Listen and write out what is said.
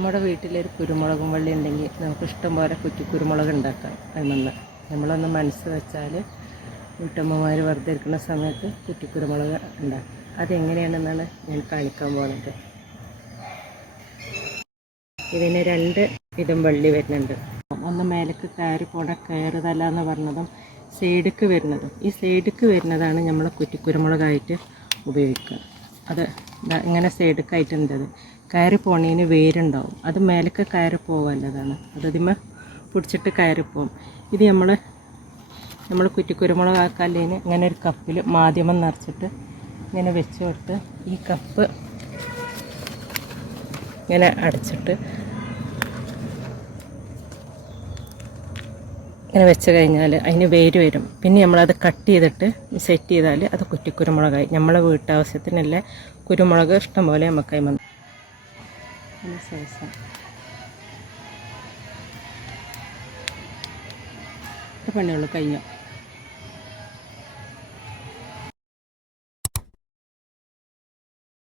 നമ്മുടെ വീട്ടിലൊരു കുരുമുളകും വള്ളി ഉണ്ടെങ്കിൽ നമുക്ക് ഇഷ്ടം പോലെ കുറ്റിക്കുരുമുളക് ഉണ്ടാക്കാം. അതിൽ നമ്മളൊന്ന് മനസ്സ് വെച്ചാൽ വീട്ടമ്മമാർ വെറുതെ ഇരിക്കുന്ന സമയത്ത് കുറ്റിക്കുരുമുളക് ഉണ്ടാക്കും. അതെങ്ങനെയാണെന്നാണ് ഞാൻ കാണിക്കാൻ പോകുന്നത്. ഇതിന് 2 ഇതും വള്ളി വരുന്നുണ്ട്. ഒന്ന് മേലേക്ക് കയറി പോണ കയറുതല എന്ന് പറഞ്ഞതും സൈഡിക്ക് വരുന്നതും. ഈ സൈഡിക്ക് വരുന്നതാണ് നമ്മൾ കുറ്റിക്കുരുമുളകായിട്ട് ഉപയോഗിക്കുക. അത് ഇങ്ങനെ സൈഡിക്കായിട്ടുണ്ടത് കയറി പോണതിന് വേരുണ്ടാവും. അത് മേലേക്ക് കയറി പോകാനുള്ളതാണ്. അതിമ പിടിച്ചിട്ട് കയറി പോകും. ഇത് നമ്മൾ കുറ്റിക്കുരുമുളകാക്കാലേന് ഇങ്ങനെ ഒരു കപ്പിൽ മാധ്യമം നിറച്ചിട്ട് ഇങ്ങനെ വെച്ച് കൊടുത്ത് ഈ കപ്പ് ഇങ്ങനെ അടച്ചിട്ട് ഇങ്ങനെ വെച്ച് കഴിഞ്ഞാൽ അതിന് വേര് വരും. പിന്നെ നമ്മളത് കട്ട് ചെയ്തിട്ട് സെറ്റ് ചെയ്താൽ അത് കുറ്റിക്കുരുമുളകായി. നമ്മളെ വീട്ടാവശ്യത്തിനുള്ള കുരുമുളക് ഇഷ്ടം പോലെ നമുക്കായി വന്നു. പണിയുള്ളൂ കഴിഞ്ഞു.